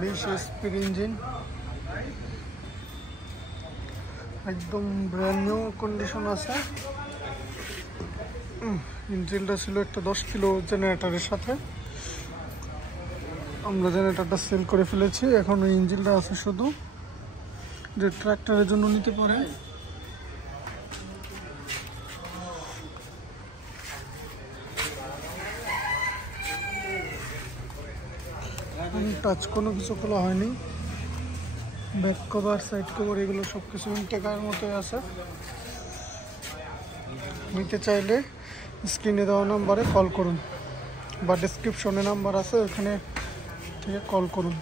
20 এসপির ইঞ্জিন, একদম brand new condition আছে। ইঞ্জিনটা ছিল একটা 10 কিলো জেনারেটরের সাথে, আমরা জেনারেটরটা সেল করে ফেলেছি। এখন ওই ইঞ্জিনটা আছে শুধু, যে ট্রাক্টরের জন্য নিতে পারে। টাচ কোনো কিছু খোলা হয়নি, ব্যাক কভার, সাইড কভার এগুলো সব কিছু ইনটেকার মতোই আছে। নিতে চাইলে স্ক্রিনে দেওয়া নাম্বারে কল করুন বা ডেসক্রিপশনে নাম্বার আছে, ওখানে থেকে কল করুন।